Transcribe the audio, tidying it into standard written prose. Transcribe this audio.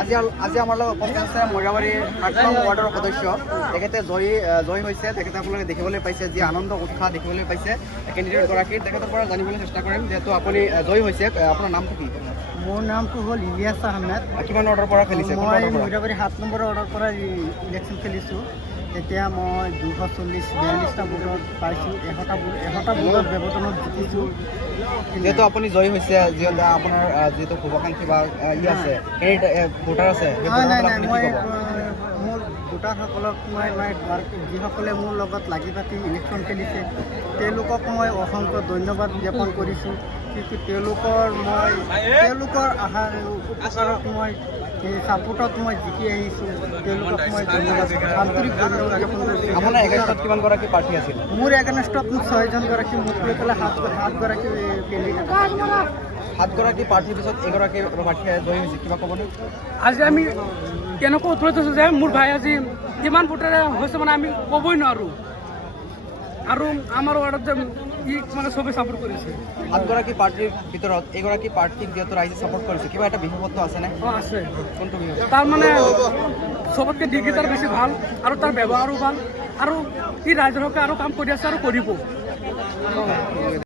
আজি আমাৰ লগত উপস্থিত আছে মৰিগাঁওবাৰী 8 নং ৱাৰ্ডৰ সদস্য। তেখেতে জয়ী হৈছে। তেখেতে আপোনালোকে দেখিবলৈ পাইছে যি আনন্দ উৎসাহ দেখিবলৈ পাইছে কেণ্ডিডেটগৰাকীৰ। তেখেতৰ পৰা জানিবলৈ চেষ্টা কৰিম যিহেতু আপুনি জয়ী হৈছে। আপোনাৰ নামটো কি? মোৰ নামটো হ'ল ইলিয়াছ আহমেদ। কিমান ৱাৰ্ডৰ পৰা খেলিছে? মই মৰিগাঁওবাৰী 7 নম্বৰ ৱাৰ্ডৰ পৰা ইলেকশ্যন খেলিছোঁ। তেতিয়া মই 242টা ভোটত পাইছোঁ। 100টা ভোটৰ ব্যৱধানত জিকিছোঁ। যিহেতু আপুনি জয়ী হৈছে, যিহেতু আপোনাৰ যিহেতু শুভাকাংক্ষী বা আছে ভোটাৰ আছে, নাই মই মোৰ ভোটাৰসকলক মই যিসকলে মোৰ লগত লাগি পাতি ইলেকশ্যন খেলিছে তেওঁলোকক মই অসংখ্য ধন্যবাদ জ্ঞাপন কৰিছোঁ। কিন্তু তেওঁলোকৰ আহাৰ উপকাৰত মই ছাপোৰ্টত মই জিকি আহিছোঁ। তেওঁলোকক মই ধন্যবাদ আন্তৰিক ধন্যবাদ জ্ঞাপন কৰিছোঁ। আপোনাৰ এগেইনষ্টত কিমানগৰাকী প্ৰাৰ্থী আছিল? মোৰ এগেইনষ্টত মোক 6জনগৰাকী মোক লৈ পেলাই 7গৰাকী কেণ্ডিডেট। 7গৰাকী প্ৰাৰ্থীৰ পিছত এগৰাকী প্ৰাৰ্থীয়ে জয়ী হৈছে, কিবা ক'বনে? আজি আমি কেনেকৈ উঠলাই থৈছোঁ যে মোৰ ভাই আজি কিমান ভোটেৰে হৈছে মানে আমি ক'বই নোৱাৰোঁ। আৰু আমাৰ ৱাৰ্ডত যে মানে চবেই ছাপোৰ্ট কৰিছে। 7গৰাকী প্ৰাৰ্থীৰ ভিতৰত এগৰাকী প্ৰাৰ্থীক যিহেতু ৰাইজে ছাপোৰ্ট কৰিছে, কিবা এটা বিশেষত্ব আছেনে? আছে। কোনটো বিশেষ? তাৰ মানে চবতকৈ ডিগ্ৰী তাৰ বেছি ভাল আৰু তাৰ ব্যৱহাৰো ভাল আৰু ৰাইজৰ হকে আৰু কাম কৰি আছে আৰু কৰিব।